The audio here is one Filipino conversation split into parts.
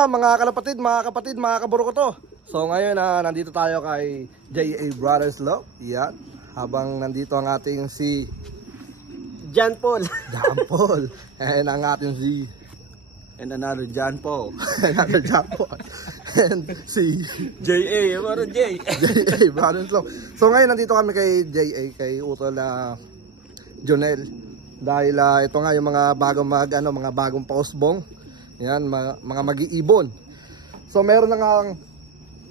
What's up mga kapatid, mga kaburo ko to. So ngayon nandito tayo kay JA Brothers Love. Yan. Habang nandito ang ating si John Paul. John Paul. And ang ating si And another John Paul. another John Paul. And si JA, ano J? JA Brothers Love. So ngayon nandito kami kay JA, kay Utol na Jonel. Dahil ito nga yung mga bagong pausbong. Yan, mga mag-iibon. So meron na nga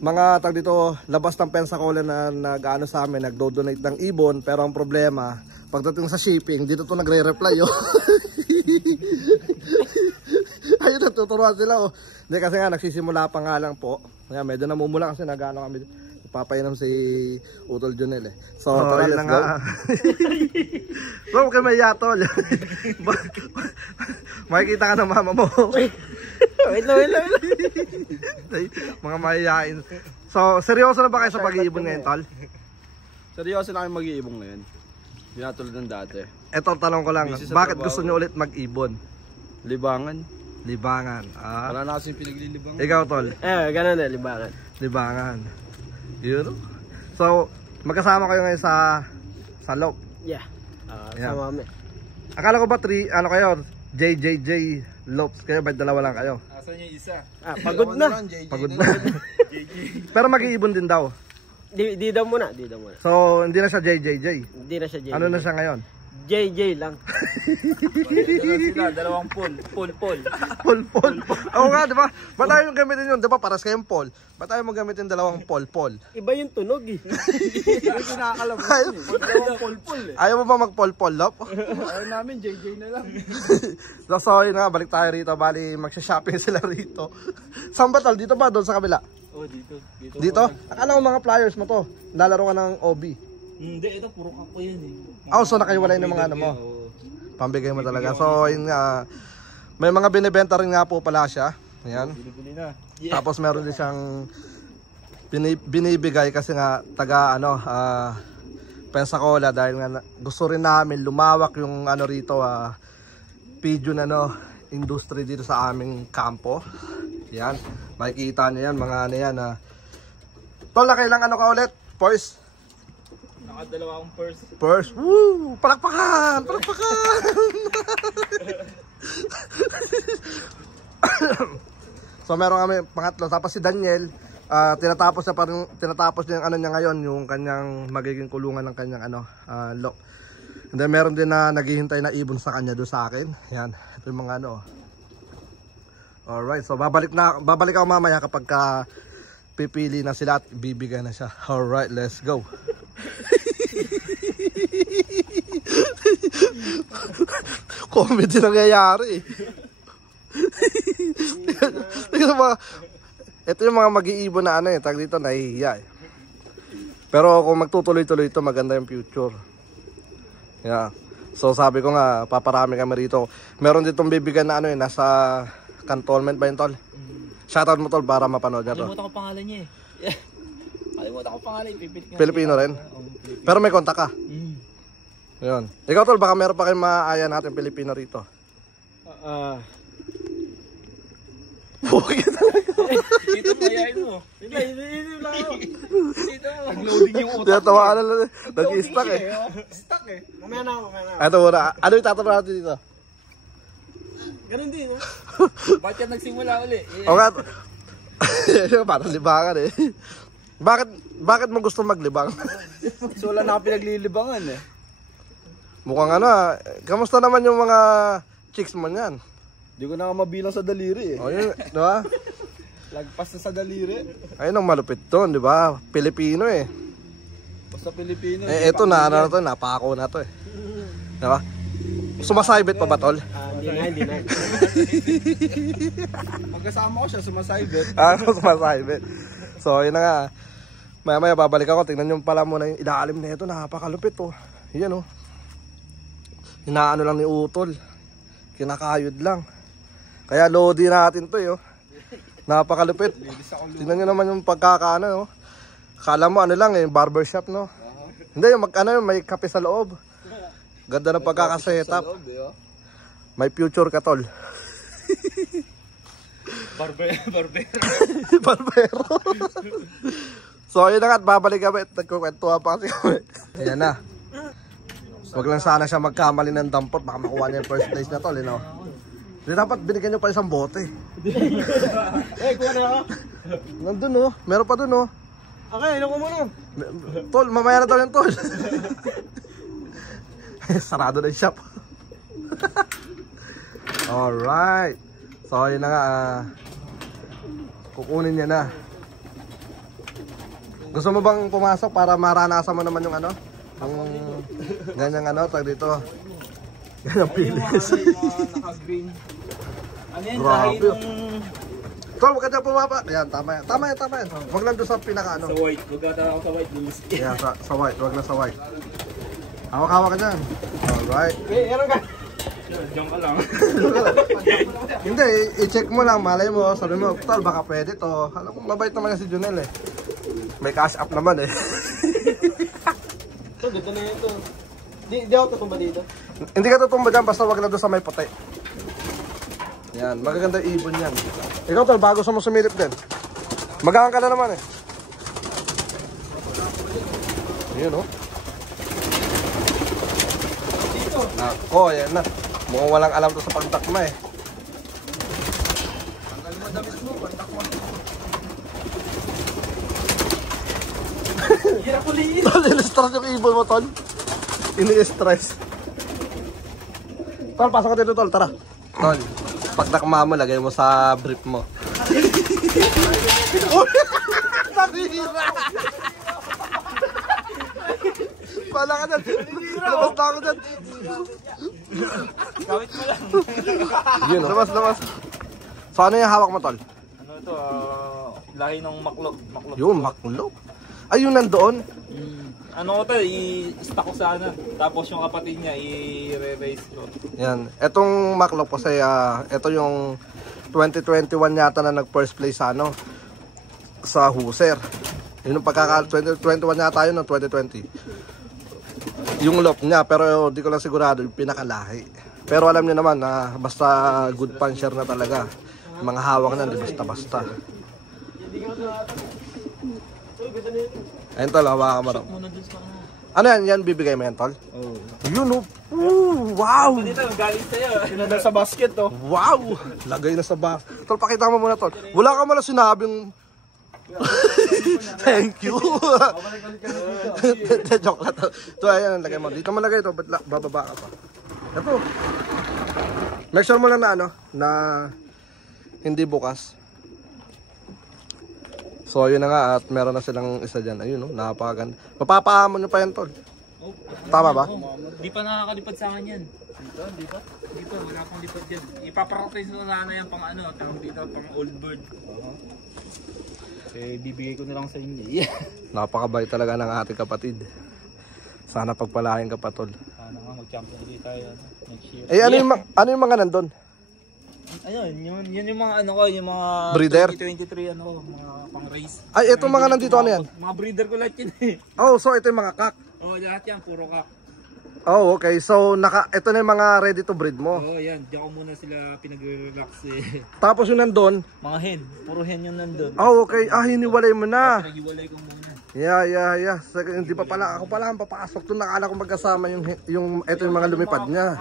mga tag dito labas ng Pensacola na nag-ano sa amin, nagdo-donate ng ibon, pero ang problema, pagdating sa shipping, dito to nagre-reply oh. Ayun, natuturuan sila oh. Hindi kasi nga nagsisimula pa nga lang po. Kaya medyo namumula kasi nag-ano kami, papainom si Utol Jonel eh. So tara, let's go. So huwag kayo mahiya tol. Makikita ka ng mama mo. Wait lang. Mga mahihain. So seryoso na ba kayo sa pag-iibon ngayon tol? Seryoso na kayo mag-iibong ngayon. Hindi na tulad ng dati. Eto tanong ko lang, bakit gusto nyo ulit mag-ibon? Libangan. Wala na kasing pinaglilibangan. Ikaw tol? Ganun na, libangan. Libangan. Yun. So magkasama kayo ngayon sa loob. Yeah. Yeah. Sama kami. Akala ko ba kayo? JJJ Lopes kayo, ba't dalawa lang kayo? Asan yung isa? Pagod na. Pagod na. Pero mag-iibon din daw. Di daw muna. So hindi na siya JJJ. Hindi na siya JJ. Ano na siya ngayon? JJ lang. Sila, dalawang Paul. Paul. Oo nga, di ba? Ba't tayo gamitin yun? Di ba, paras kayong Paul. Ba't tayo magamitin dalawang Paul? Iba yung tunog eh. Hindi nakakalam. Dalawang Paul eh. Ayaw mo ba mag-Paul, Lop? Ayaw namin, JJ na lang. So yun nga, balik tayo rito. Bali, magsha-shopping sila rito. Saan ba tol? Dito ba? Doon sa kabila? Oh, dito. Dito? Akala ko mga flyers mo to. Lalaro ka ng OB. Hindi, ito puro kako yan eh. So nakaiwalay ng mga ano mo. Pambigay mo talaga. So yun nga, may mga binibenta rin nga po pala siya. Ayan. Tapos meron din siyang binibigay kasi nga taga Pensacola, dahil nga gusto rin namin lumawak yung rito pigeon industry dito sa aming kampo. Yan. Makikita niyo yan, mga yan Tol, nakailang ka ulit? First? Nakadalawa akong First. Woo! Palakpakan! So meron kami pangatlo. Tapos si Daniel, tinatapos niya yung niya ngayon, yung kanyang magiging kulungan ng kanyang lock. And then meron din na naghihintay na ibon sa kanya doon sa akin. Yan. Ito yung mga Alright, so babalik ako mamaya kapag pipili na sila at bibigay na siya. Alright, let's go. Comedy nangyayari. Ito yung mga mag-iibon na tag dito, nahihiya Pero kung magtutuloy-tuloy ito, maganda yung future. Yeah. So sabi ko nga, paparami kami rito. Meron ditong bibigyan na nasa cantonment ba yun tol? Shoutout mo tol para mapanood niya to. Kalimutan ko pangalan niya eh. Pilipino rin? Pero may kontak ka? Yun. Ikaw tol, baka meron pa kayong maaya natin Pilipino rito. Bukit talaga. Dito mayayin mo. Dito lang ako. Dito mo. Nag-loading yung utak. Tinatawa ka na lang. Nag-i-stuck eh. Stuck eh. Mamaya na. Ito muna. Ano yung tatanong natin dito? Ganun din Ba't ka nagsimula uli? O nga. Parang libangan eh. Bakit mo gusto maglibang? So wala na ako pinaglilibangan eh. Mukhang kamusta naman yung mga chicks mo niyan? Hindi ko na mabilang sa daliri eh. O yun, di ba? Lagpas na sa daliri. Ayun ang malupit doon, di ba? Pilipino eh. Basta Pilipino. Ito napako na to eh. Di ba? Sumasaybit pa ba tol? Hindi na. Pagkasama ko siya, sumasaybit. Sumasaybit. So yun na nga. Maya babalik ako. Tingnan nyo pala muna yung ilalim na ito. Napakalupit oh. Yan oh. Hinaano lang ni Utol. Kinakayod lang. Kaya lodi natin to oh. Napakalupit. Tingnan nyo naman yung pagkakaano oh. Kala mo lang barbershop no. Hindi yung may kape sa loob. Ganda ng pagkakasetap. May future ka tol. Barbero. Barbero. So yun na nga at babalik kami at nagkukwentuhan pa kasi kami. Ayan na. Huwag lang sana siya magkamali ng dampot. Baka makuha niya yung first place na tol, you know? Hindi dapat binigyan nyo pa isang bote. Kuha na ako. Nandun oh, meron pa dun oh. Okay, inom ko muna. Tol, mamaya na tol yung tol. Sarado na yung shop. Alright. So yun na nga, kukunin niya na. Gusto mo bang pumasok para maranasan mo naman yung ano? Ang ganyang ano, tag dito. Ganyang pilis. Naka-green. Ano yan, Grabe. dahil nung... Tol, huwag ka dyan pumapa. Yan, tama yan. Tama yan, tama yan. Huwag lang doon sa pinaka ano. Sa white. Huwag ata ako sa white. Lumis. Yan, sa white. Huwag lang sa white. Hawak-hawak ka dyan. Alright. Meron ka. Diyan ka lang. Hindi, i-check mo lang. Malay mo. Sabi mo, tol, baka pwede to. Alam ko, mabait naman yan si Junel eh. May cash up naman eh. Ito, ganda na ito. Di ako tutumba dito. Hindi ka tutumba dyan, basta wag na doon sa may puti. Yan, magaganda yung ibon yan. Ikaw tol, bago sa mo sumilip din. Magahan ka na naman eh. Yun oh. Nako, yan na. Mukhang walang alam to sa pagtakma eh. Tanggal mo damit mo, pagtakma. Hirap uliin. Tol, ini-stress yung ibon mo tol. Ini-stress. Tol, pasok ka dito tol, tara. Tol, pagtakma mo, lagay mo sa brief mo. Sabira! Pala ka dyan. Labas na ako dyan. Kawit mo lang. Yun, labas. So ano yung hawak mo tol? Ano ito, lahi ng maklok. Yun, maklok. Ay, yun nandoon. Ano ko ito, i-stack ko sana. Tapos yung kapatid niya, i-re-raise ko. Yan, etong maklok kasi ito yung 2021 yata na nag-first place sa ano, sa Huser. Yun yung 2021 yata yun, no? 2020. Yung lock niya, pero di ko lang sigurado yung pinakalahi. Pero alam niyo naman na basta good puncher na talaga. Yung mga hawak na, di basta-basta. Ayun tol, hawakan mo raw. Ano yan? Yan bibigay mo yan tol? Oo. Yun oh. Wow! Dito, galing sa'yo. Pinadal sa basket to. Wow! Lagay na sa bar. Tol, pakita mo muna tol. Wala ka man na sinabing thank you. Joke lang tol. Ito, ayan, lagay mo. Dito mo lagay ito, bababa ka pa. Ito. Make sure mo lang na ano, na hindi bukas. So yun na nga at meron na silang isa dyan. Ayun no, napakaganda. Mapapahamon nyo pa yan tol. Tama ba? Di pa nakakalipad sa akin yan. Di pa, wala akong lipad yan. Ipapractice ko sana yan pang ano, tawag dito, pang old bird. Eh, bibigay ko na lang sa inyo. Napakabait talaga ng ating kapatid. Sana pagpalain ka pa tol. Sana nga mag-champion ulit tayo next year. Eh ano yung mga nandun? Ayun, yun yung mga ano ko, yung mga Breeder? 2023 ano ko, mga pang race. Ay, itong mga nandito ano yan? Mga breeder ko lahat yun eh. Oh, so ito yung mga kak. Oh, lahat yan, puro kak. Oh, okay. So ito na yung mga ready to breed mo. Oh, yan, diyan ko muna sila pinag-relax eh. Tapos yung nandun. Mga hen, puro hen yung nandun. Oh, okay. Hiniwalay mo na. Pinag-iwalay ko muna. Yeah. Hindi pa pala, ako pala ang papasok doon. Nakala ko magkasama yung ito yung mga lumipad niya.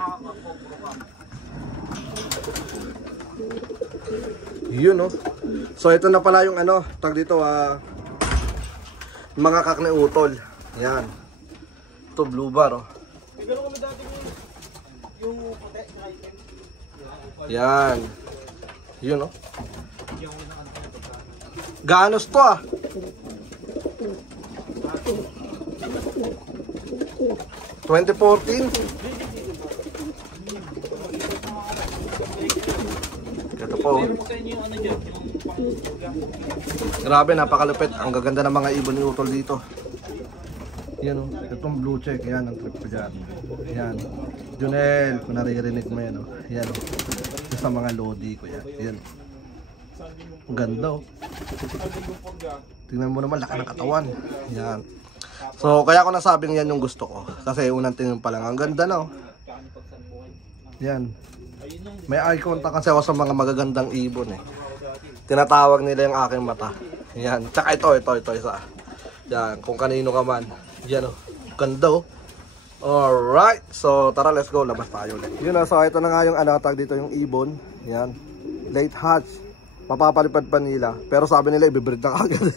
Yun no. So ito na pala yung ano, tag dito mga kak ni utol. Yan. Ito blue bar oh. Pero kami dati yung puti, Yan. Yun no. Ganos to ah. 2014. Ito po. Grabe, napakalupit. Ang gaganda ng mga ibon ni utol dito. Yan o. Itong blue check. Yan ang trip ko dyan. Yan. Junel, kung naririnig mo yan o. Yan o. Ito sa mga lodi ko yan. Yan. Ang ganda o. Tingnan mo naman, laki ng katawan. Yan. So, kaya ko nasabing yan yung gusto ko. Kasi unang tingin pa lang. Ang ganda na o. Yan. May eye contact kasi ako sa mga magagandang ibon eh. tinatawag nila yung aking mata. Yan. Tsaka ito isa. Yan, kung kanino ka man. Yan o. Ganda o. Alright. So, tara, let's go. Labas tayo ulit. Yun o. So, ito na nga yung tag dito yung ibon. Yan. Late hatch. Mapapalipad pa nila. Pero sabi nila, ibibreed na kagad.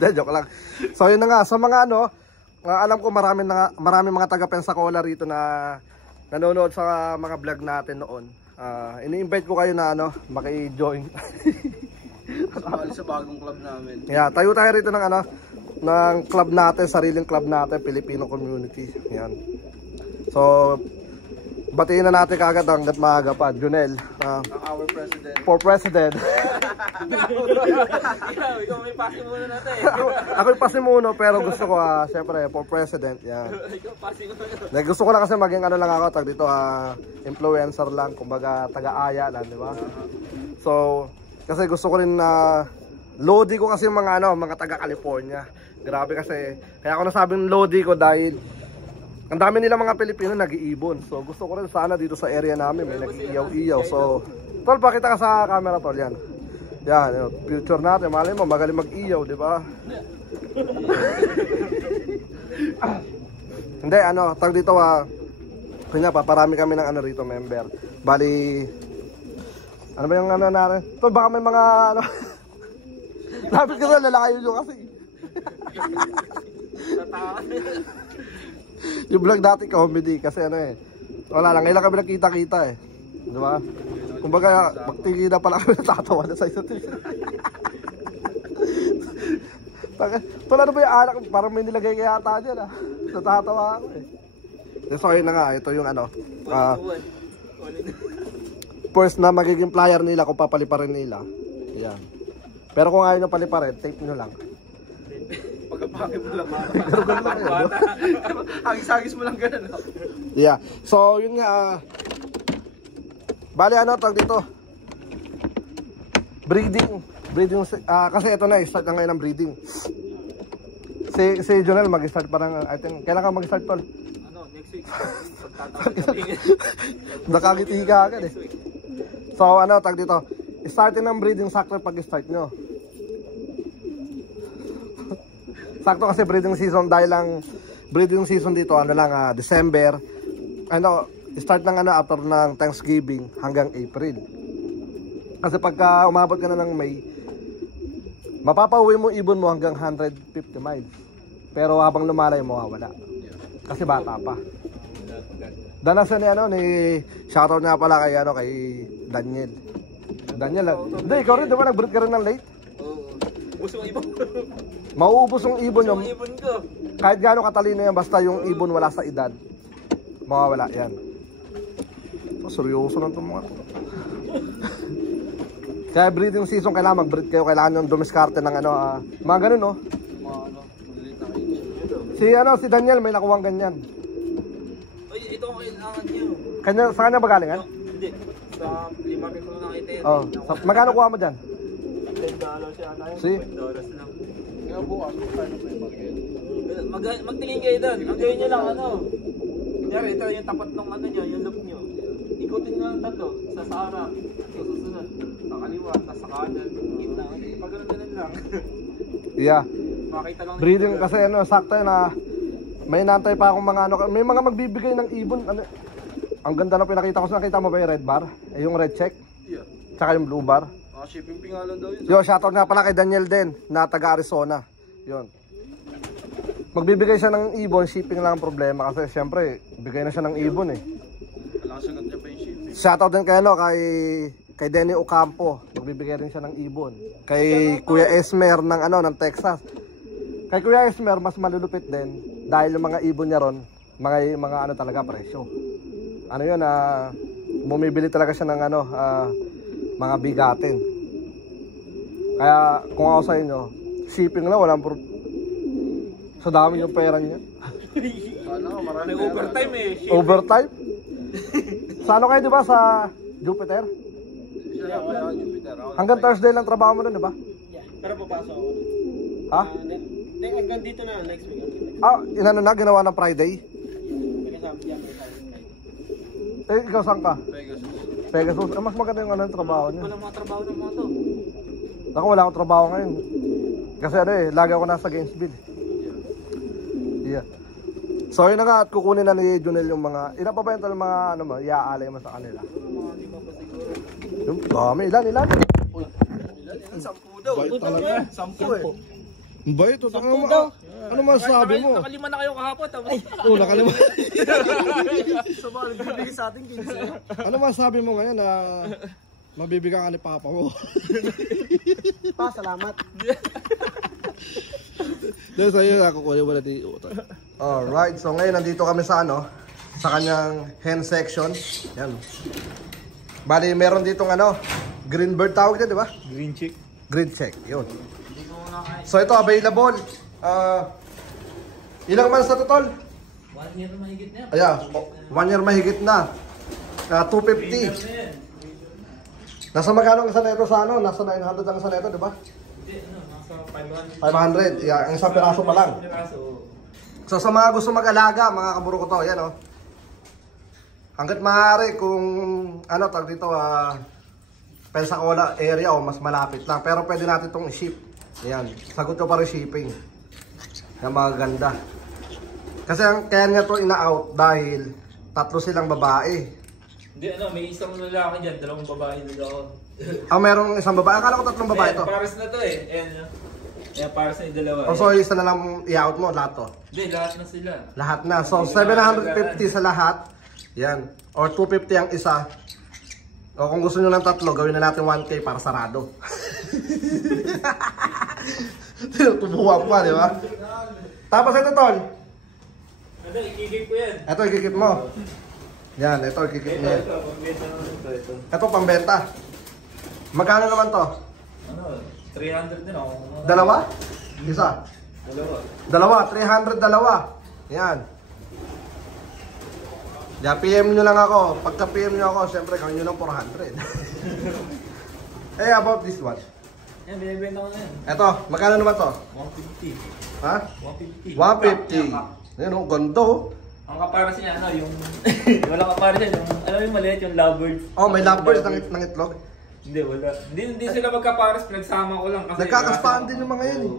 Joke lang. So, yun na nga. Sa mga alam ko marami mga taga Pensacola rito na nanonood sa mga vlog natin noon. Ini-invite ko kayo na maki-join. Sa bagong club namin. Yeah, tayo rito ng club natin, sariling club natin, Filipino Community. Yan. So, batiin na natin kagad hanggat maaga pa. Junel, Our president. for president. Ikaw may pasimuno natin. Ako yung pasimuno, pero gusto ko, syempre, for president. Yan. Ikaw pasimuno. Gusto ko lang kasi maging lang ako, tag dito, influencer lang, kumbaga taga-aya lang, di ba? So, kasi gusto ko rin na lodi ko kasi yung mga taga-California. Grabe kasi, kaya ako nasabing lodi ko dahil ang dami nila mga Pilipino nag-iibon. So, gusto ko rin sana dito sa area namin may nag-iiyaw-iyaw. So, tol, pakita ka sa camera, tol, yan. Yan, future natin, malay mo, magaling mag-iyaw, di ba? Hindi, tag dito kanya paparami kami ng rito member. Bali, ano ba yung natin? Tol, baka may mga lapit ka sa lalaki yun kasi. Yung vlog dati comedy kasi wala lang, ngayon kami nakita-kita di ba? Kumbaga, magtigi na pala kami natatawa na sa isa't isa. Tol, ano ba yung anak? Parang may nilagay kaya ata dyan natatawa ako So ayun na nga, ito yung first na magiging flyer nila kung papaliparin nila. Yan. Pero kung ayaw nyo paliparin, tape nyo lang. Pagkapangin mo lang. Pero ganun lang yun. Hagis-hagis mo lang ganun. Yeah. So yun nga, bali tag dito. Breeding, kasi ito na, start na ngayon ang breeding. Si Jonel mag-start parang, I think, kailan ka mag-start, tol? Next week. Nakangiti ka agad So tag dito, starting ng breeding sakto pag-start nyo. Sakto kasi breeding season dahil lang breeding season dito December. Start ng after ng Thanksgiving hanggang April. Kasi pagka umabot ka na ng May, mapapauwi mo ibon mo hanggang 150 miles. Pero habang lumalay mo wala. Kasi bata pa. Danasan ni shoutout nga pala kay kay Daniel. Hindi, ikaw rin, di ba nag-breed ka rin ng late? Oo. Ubus yung ibon. Mauubos yung ibon Yung ibon ko. Kahit gaano katalino yan, basta yung ibon wala sa edad, mawawala yan. So, seryoso lang itong mga to. Kaya breeding season, kailangan mag-breed kayo, kailangan yung dumiskarte ng mga ganun, no? Si Daniel may nakuwang ganyan. Uy, ito ang kailangan niyo. Sa kanya ba galing, Hindi. Sa market ko nakita yun. Magkano kuha mo dyan? $10 siya ata yun. Si? $10 lang. Kaya bukas, tayo na market. Magtingin kayo doon. Ang gawin nyo lang Kunyari, ito yung tapat ng nyo, yung loop nyo. Ikutin nyo lang tatlo. Isa sa harap, sa susunod, sa kaliwa, sa kanan, gitna. Pag ganun lang. Yeah. Makita lang. Breeding kasi sakto yun may nantay pa akong mga may mga magbibigay ng ibon. Ang ganda na pinakita ko. Nakita mo ba yung red bar? Yung red check? Yeah. Tsaka yung blue bar? Shipping pingalan daw yun. Yo, shoutout nga pala kay Daniel din, na taga Arizona. Yun. Magbibigay siya ng ibon, shipping lang ang problema kasi syempre, bigay na siya ng ibon Kailangan sagot niya pa yung shipping. Shoutout din kay Denny Ocampo, magbibigay rin siya ng ibon. Kay Kuya Esmer ng Texas. Kay Kuya Esmer mas malulupit din dahil yung mga ibon niya ron, mga talaga presyo. Yun, bumibili talaga siya ng mga bigatin. Kaya kung ako sa inyo, shipping lang, walang sa dami yung pera niya. Sana marami. May overtime Overtime? Sa kayo, di ba, sa Jupiter? Siya kaya Jupiter. Hanggang Thursday lang trabaho mo doon, di ba? Yeah. Pero papasok ako. Ha? Hanggang dito na, next week. Ginawa ng Friday? May kasama dyan. Ikaw saan ka? Pegasus. Pegasus. Mas maganda yung ano yung trabaho niya. Walang mga trabaho ng mga to. Ako wala akong trabaho ngayon. Kasi ano eh, lagi ako nasa Gainesville. Yeah. So yun na nga at kukunin na ni Junel yung mga, ilan pa ba yung mga ano mo, iaalay mo sa kanila? Mga lima pa siguro. Yung dami, ilan? Uy, Sampu daw. bait talaga. Sampu eh. Ang bait, ano masasabi mo? Nakalima na kayo kahapon. Tapos Oo, nakalimutan. Sa mga nagbibigay sa ating 15. Ano masasabi mo ngayon na mabibigyan ka ni Papa mo? Pa, salamat. Dahil sa'yo, nakukunin mo na di utang. Alright, so ngayon nandito kami sa ano, sa kanyang hen section. Yan. Bali, meron ditong ano, green bird tawag niya, di ba? Green chick. Green check, yun. So ito, available. Ilang months na to, tol? 1 year mahigit na. Ayan, 1 year mahigit na. 250. Nasa magkano ang isa neto sa ano? Nasa 900 ang isa neto, di ba? Hindi, nasa 500. 500. Yeah, ang isang piraso pa lang. So sa mga gusto mag-alaga, mga kaburo ko to, yan oh. Hanggat maaari kung ano tag dito Pensacola area o mas malapit lang. Pero pwede natin itong i-ship. Ayan, sagot ko pa rin shipping. Yan mga ganda. Kasi kaya nga to ina-out dahil 3 silang babae. Hindi, may isang lalaki dyan, 2 babae nila ako. Merong isang babae. Akala ko 3 babae to. Pares na to eh. Ayan, pares na yung 2. O so isa na lang i-out mo lahat to. Hindi, lahat na sila. Lahat na. So 750 sa lahat. Yan. Or 250 ang isa. O kung gusto nyo ng 3, gawin na natin 1K para sarado. Tinutubuhan pa, di ba? Tapos ito, tol. Ano, ikikip ko yan. Ito, ikikip mo. Yan, ito, ikikip mo yan. Ito, pambenta naman ito. Ito, pambenta. Magkano naman to? Ano, 300 din ako. Dalawa? Isa? Dalawa. 300 dalawa. Yan. Ya, PM nyo lang ako. Pagka PM nyo ako, siyempre gawin nyo lang 400. Hey, about this one. Yan, binibenta ko na yan. Eto, magkano naman to? 150. Ha? 150. 150. Yan o, ganda o. Ang kapares niya, ano, yung... Walang kapares niya, yung... Alam mo yung maliit, yung lovebirds. Oh, may lovebirds ng itlog. Hindi, wala. Hindi sila magkapares, pinagsama ko lang kasi... Nagkakaspaan din yung mga yan eh.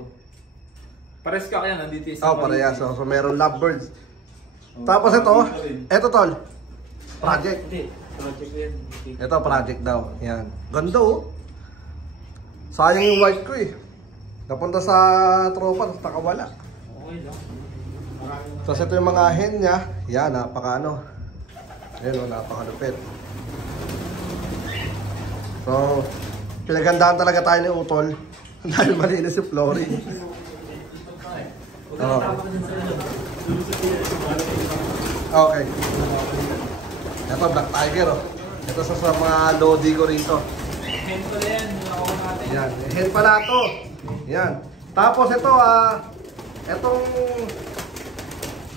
Pares ka kaya, nandito isa. Oh, parehas. So meron lovebirds. Tapos ito tol. Project. Hindi, project yan. Ito, project daw. Yan. Ganda oh. Sayang yung white ko eh. Napunta sa tropa, tapos nakawala. Okay lang. Tapos ito yung mga hen niya. Yan, napaka ano. Ayan o, napakalupit. So, pinagandaan talaga tayo ni Utol. Dahil malinis si Flory. Oh. Okay. Ito, Black Tiger oh. Ito sa mga lodi ko rito. Hen pala yan, nakakuha natin. Yan, hen pala to. Yan. Tapos ito, itong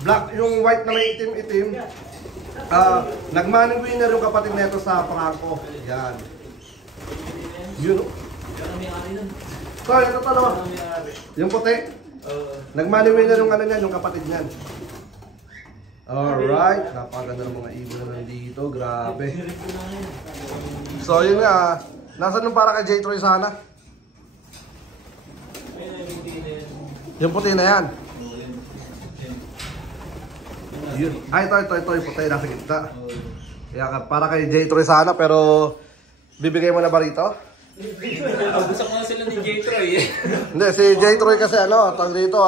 black, yung white na may itim-itim. Nag-money winner yung kapatid nito sa Franco. Yan. Yun. So, ito talo. Yung puti. Nag-money winner yung ano niyan, yung kapatid niyan. Alright. Napaganda ng mga ibon na nandito. Grabe. So, yun nga. Nasaan yung para kay J. Troy sana? Yung puti na yan. Yun. Ito yung puti. Nasa gitna. Kaya para kay J. Troy sana, pero bibigay mo na ba rito? Gusto ko na sila ni J. Troy eh. Hindi, si J. Troy kasi ano, tawag dito,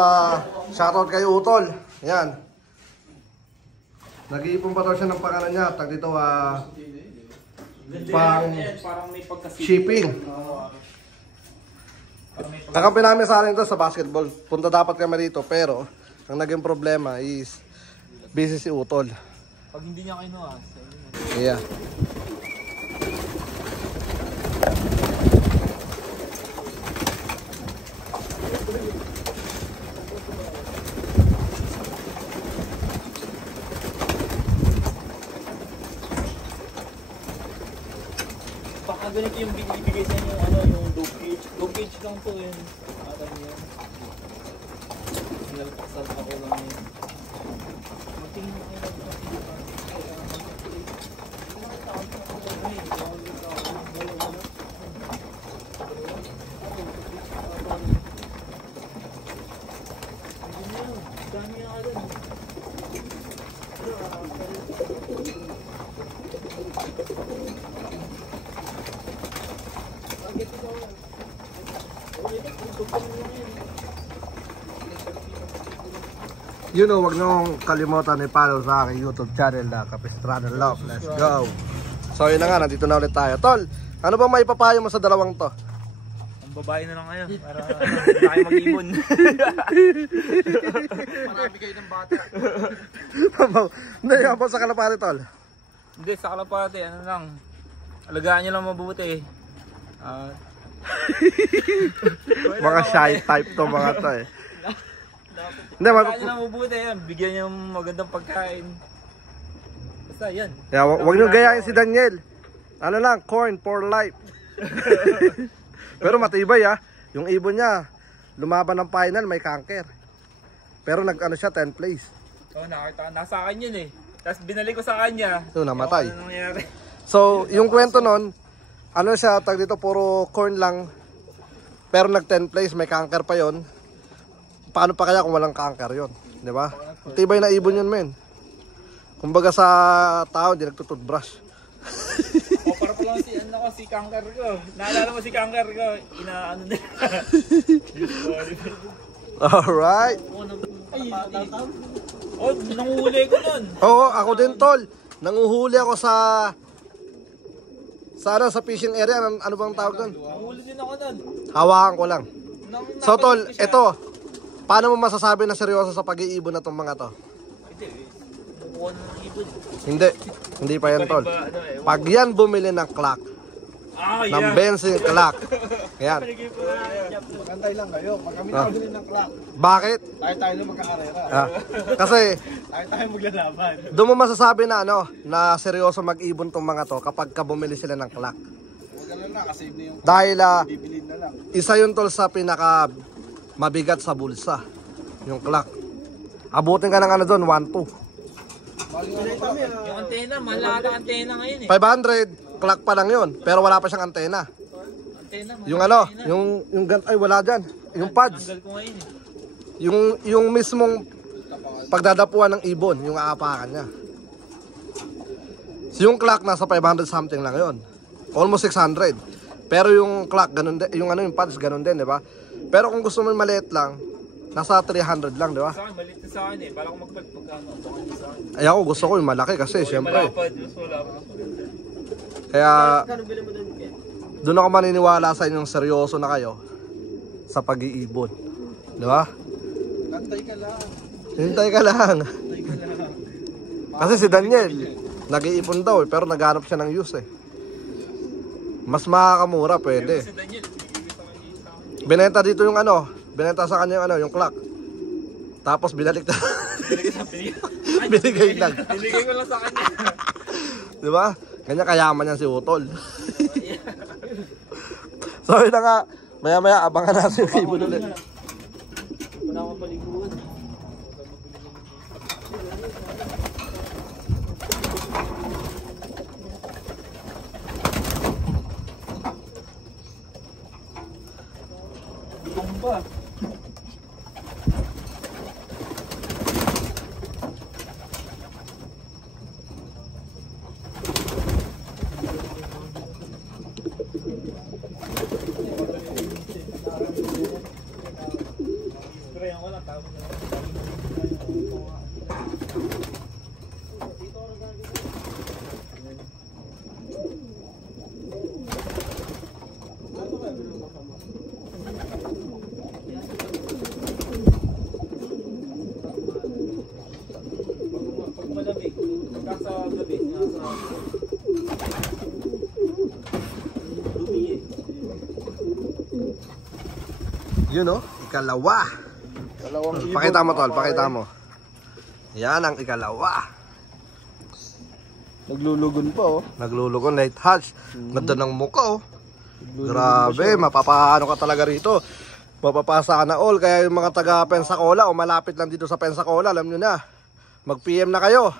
shoutout kay Utol. Yan. Nag-iipon pa daw siya ng pangalan niya. Tawag dito, parang may shipping. Kakampi namin sa akin ito sa basketball. Punta dapat kami rito, pero ang naging problema is busy si Utol. Pag hindi niya kinuha, Yeah. baka ganito yung bibigay sa inyo, ano, yung dog cage. Dog cage lang to yun. Alam niyo yan. Sinalpasal ako lang yun. Magtingin mo kayo lang. You know, wag niyong kalimutan i-follow sa aking YouTube channel na Capistrano Love. Let's go! So yun na nga, nandito na ulit tayo. Tol, ano ba may papayo mo sa dalawang to? Ang babae na lang kayo para hindi tayo mag-ibon. Marami kayo ng bata. Hindi, ako sa kalapari, Tol. Hindi, sa kalapate, ano lang. Alagaan nyo lang mabuti. Mga shy type to mga to eh. Hindi, Alagaan nyo lang mabuti yan. Bigyan nyo ng magandang pagkain. Basta yan. yeah, wag nyo gayahin si Daniel. Ano lang, corn for life. Pero matibay ah. Yung ibon niya, lumaban ng final, may cancer. Pero nag-ano siya, 10th place. Oo, nakita. Nasa akin yun eh. Tapos binalik ko sa kanya. So, namatay. Ano nangyari? So, yung kwento nun, ano siya, tag dito, puro corn lang. Pero nag-10th place, may cancer pa yon. Paano pa kaya kung walang cancer yon? Di ba? Tibay na ibon yun, men. Kumbaga sa tao, hindi nagtututbrush. O, para pa lang si Kanker ko. Naalala mo si Kanker ko. Inaano nila. Alright. Oh, nanguhuli ko nun. Oo, ako din, Tol. Nanguhuli ako sa fishing area. Ano bang tawag doon? Nanguhuli din ako nun. Hawakan ko lang. So, Tol, Napanood ko siya. ito. Paano mo masasabi na seryoso sa pag-iibon na tong mga to? Hindi, kumukuha na ng ibon. Hindi. Hindi pa yan, Tol. Iba, ano eh. Pag yan bumili ng clock, Ah, ng yeah. benzene clock. Yan. Magantay lang kayo. Pag kami nakabili ng clock, Bakit? tayo lang magkakarera. Ah, kasi Tayo maglalaban. doon mo masasabi na na seryoso mag-ibon tong mga to kapag ka bumili sila ng clock. Huwag ka lang na, kasi na yung Dahil bibilin na lang. isa yun, Tol, sa pinaka mabigat sa bulsa. Yung clock. Abutin ka ng ano doon, 1-2. Yung antena, mahal lahat ang antena ngayon eh. 500, clock pa lang yun. Pero wala pa siyang antena. Antena, mahal Yung ang ano, antena. yung ay wala dyan. Yung pads. Tanggal ko ngayon eh. Yung mismong pagdadapuan ng ibon, yung aapakan niya. So, yung clock nasa 500 something lang yon. Almost 600. Pero yung clock ganun din, yung pads ganun din, di ba? Pero kung gusto mo maliit lang, nasa 300 lang, di ba? Sa akin, maliit na sa akin eh. Bala ko magpagpagkano. Baka hindi sa akin. Ay ako gusto ko yung malaki kasi syempre. Malapad, mas wala pa. Kaya doon ako maniniwala sa inyong seryoso na kayo sa pag-iibon. Di ba? Antay ka lang. Hintay ka lang. Antay ka lang. Kasi si Daniel, nag-iipon daw pero naghanap siya ng use eh. Mas makakamura pwede. Si Daniel, bigay sa akin. Binenta dito yung binenta sa kanya yung clock. Tapos binalik na. Binigay lang. Binigay ko lang sa kanya. Di ba? Kanya kayaman yan si Utol. So yun na nga, maya abangan natin yung ibon ulit. Wala akong paliguan. Bomba. Pag malamig, nasa gabi, nasa dumi eh. Yun ikalawa. Dalawang ibon. Pakita mo Tol, pakita mo. Yan ang ikalawa. Naglulugon pa oh. Naglulugon, late hatch. Ganda ng mukha Grabe, mapapaano ka talaga rito. Mapapasa ka na all. Kaya yung mga taga Pensacola o malapit lang dito sa Pensacola, alam nyo na, mag-PM na kayo.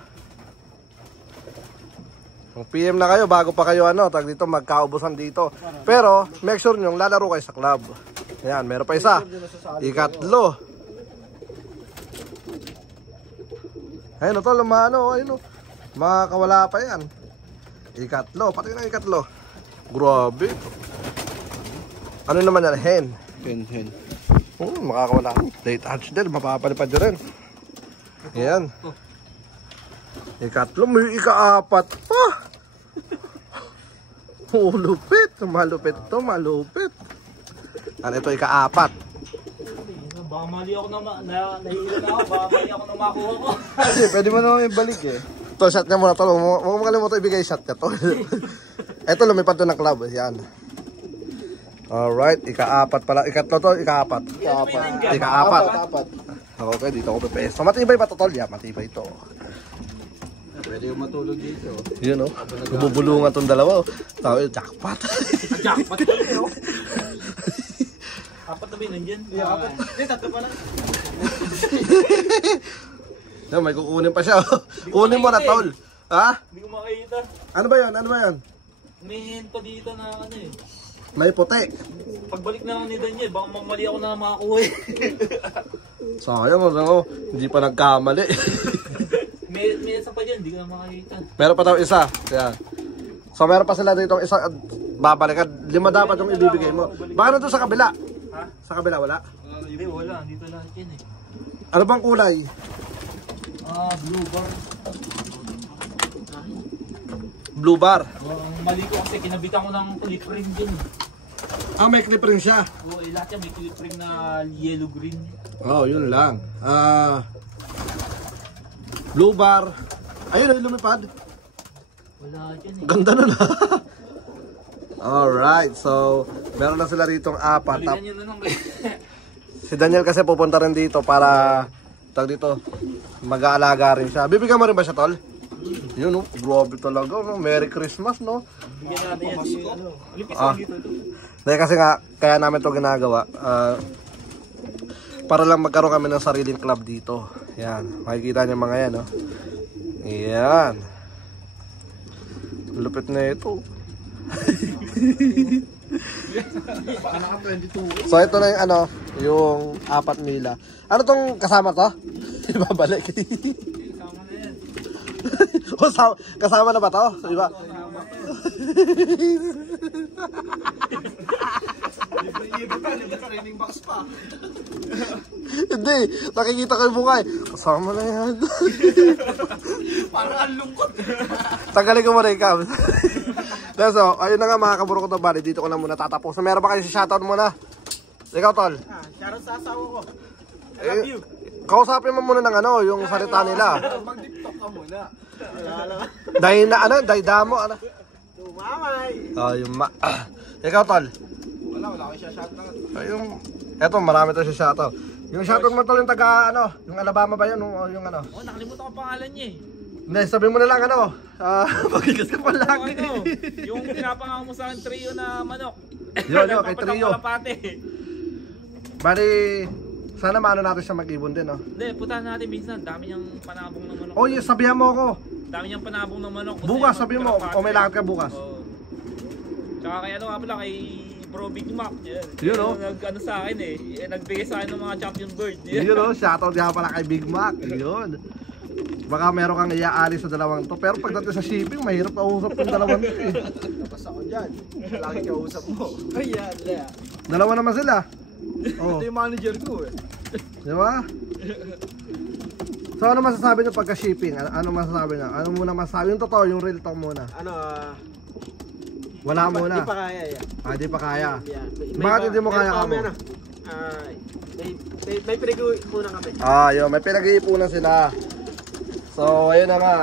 Mag-PM na kayo bago pa kayo tag dito magkaubusan dito. Pero make sure nyo lalaro kayo sa club. Ayan, meron pa isa. Ikatlo. Ayun Tol, ayun makakawala pa yan. Ikatlo, pati na ikatlo. Grabe. Ano naman yan? Hen. Hen. Makakawala. Late hatch din, mapapalipad nyo rin. Ayan. Ikatlo, may ika-apat pa. Oh, lupit. Malupit to, malupit. Ano ito, ika-apat. Baka mali ako nahihila na ako. Baka mali ako na makuha ko. Kasi pwede mo naman ibalik eh. Ito, shot niya muna to. Huwag mo kalimutan ibigay shot niya to. Ito, lumipad to ng club. Yan. Alright, ika-apat pala. Ikatlo to, ika-apat. Ika-apat. Okay, dito ako pepesto. Matibay ba to, tol? Yeah, matibay to. Pwede yung matulog dito. Yun, oh. Bubulungan tong dalawa, oh. Tawag, jackpot. Jackpot pa rin, oh. Apat na ba yun nandyan? Apat. Hindi, tatlo pa lang. Yan, may kukunin pa siya, oh. Kunin mo na, tol. Ha? Hindi ko makikita. Ano ba yan? Ano ba yan? May hand pa dito na ano eh. May puti. Pagbalik na ako ni Daniel, baka mamali ako na makakuha eh. Sayang, oh. Hindi pa nagkamali. may isa pa dyan, hindi ko na makikita. Meron pa daw isa. Yan. So meron pa sila dito isa at babalikan. 5 dapat yung ibibigay mo. Baka na to sa kabila. Ha? Sa kabila wala. Hindi, wala. Dito lahat yan eh. Ano bang kulay? Blue bar. Blue bar. Ang mali ko kasi kinabitan ko ng clip ring dyan. May clip ring siya. Oo, lahat yan may clip ring na yellow-green. Oh, yun lang. Blue bar. Ayun, lumipad. Wala dyan eh. Ganda nun ha. Alright, so meron na sila ritong 4. Balikan nyo na nung Si Daniel kasi pupunta rin dito para dito mag-aalaga rin siya. Bibigyan mo rin ba siya, tol? Yun, oh. Grabe talaga. No? Merry Christmas, no? bigyan natin yan si ano. Alipis lang dito. Dahil kasi nga, kaya namin to ginagawa. Para lang magkaroon kami ng sariling club dito. Yan. Makikita niyo mga yan, no? Yan. Lupit na ito. Baka naka 22. So ito na yung ano, yung 4 mila. Ano tong kasama to? Ibabalik. Kasama na yan. O, kasama na ba to? Iba? Libre training box pa. Hindi, nakikita ko yung mukha eh. Kasama na yan. Parang ang lungkot. Tanggalin ko muna yung cam. So, ayun na nga mga kaburo ko to, bali. Dito ko na muna tatapos. So, meron ba kayo si shoutout muna? Ikaw, tol. Shoutout sa asawa ko. Kausapin mo muna ng ano, yung salita nila. Mag-tiktok ka muna. Dahil na ano, dahil damo, ano. Tumamay. Oh, yung Ikaw, tol. Wala ko siya shoutout. Yung, eto, marami to si shoutout. Yung shoutout mo tol, yung taga, ano, yung Alabama ba yun? Yung ano. Oh, nakalimutan ko pangalan niya eh. Hindi, sabi mo na lang, ano, magigas ka pa lang. Ano, yung pinapangako mo sa akin trio na manok. Yun, kay trio. Pati. Bali, sana maano natin siya mag-ibon din, no? Hindi, putahan natin minsan. Dami niyang panabong ng manok. Oh, yes, sabihan mo ako. Dami niyang panabong ng manok. Bukas, sabihin mo, o may lakad ka bukas. Oo. Tsaka kay ano nga pala, kay Bro Big Mac. Yun, oh. Nag-ano sa akin eh. Nagbigay sa akin ng mga champion bird. Yun, no? Shoutout nga pala kay Big Mac. Yun. Baka meron kang iaalis sa dalawang to. Pero pagdating sa shipping, mahirap na usap yung dalawang to eh. Tapos ako dyan. Lagi ka usap mo. Ayan, Dalawa naman sila. Oh, Ito yung manager ko eh. di ba? So ano masasabi niyo pagka shipping? Ano masasabi niyo? Ano muna masasabi? Yung totoo, yung real talk muna. Ano, Wala muna. Di pa kaya yan. Di pa kaya. Yeah. Bakit hindi mo kaya kamo? May pinag-iipunan kami. Yun, may pinag-iipunan sila. So, ayun na nga.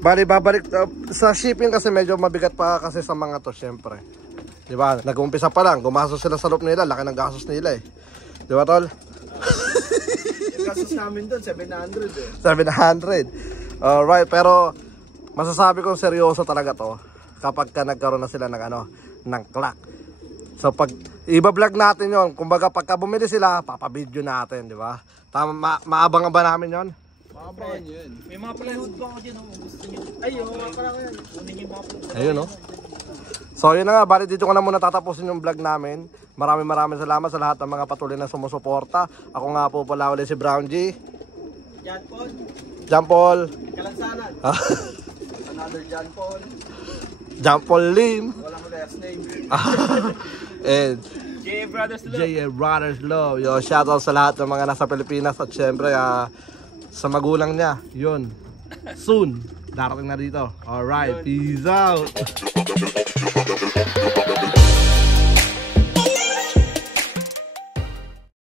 Bali, babalik sa shipping kasi medyo mabigat pa kasi sa mga to, syempre. Di ba? Nag-umpisa pa lang, gumastos sila sa loob nila, laki ng gastos nila eh. Di ba, tol? Yung gastos namin doon, 700 eh. 700. Alright, pero masasabi kong seryoso talaga to kapag ka nagkaroon na sila ng ano, ng clock. So pag iba-vlog natin yon, kumbaga pagka bumili sila, papabideo natin, di ba? Tama, maabang ba namin yon? Makabangan yun. May mga plywood pa ako dyan. Oh. Gusto niyo. Ayun, mga pala ko yan. Kunin niyo yung mga plywood. Ayun, no? So yun na nga, bali dito ko na muna tatapusin yung vlog namin. Maraming salamat sa lahat ng mga patuloy na sumusuporta. Ako nga po pala ulit si Brown G. John Paul. Kalansanan. Another John Paul. John Paul Lim. Walang last name. And J.A. Brothers Love. J.A. Brothers Love. Yo, shoutout sa lahat ng mga nasa Pilipinas at syempre sa magulang niya. Yun. Soon, darating na dito. Alright, peace out.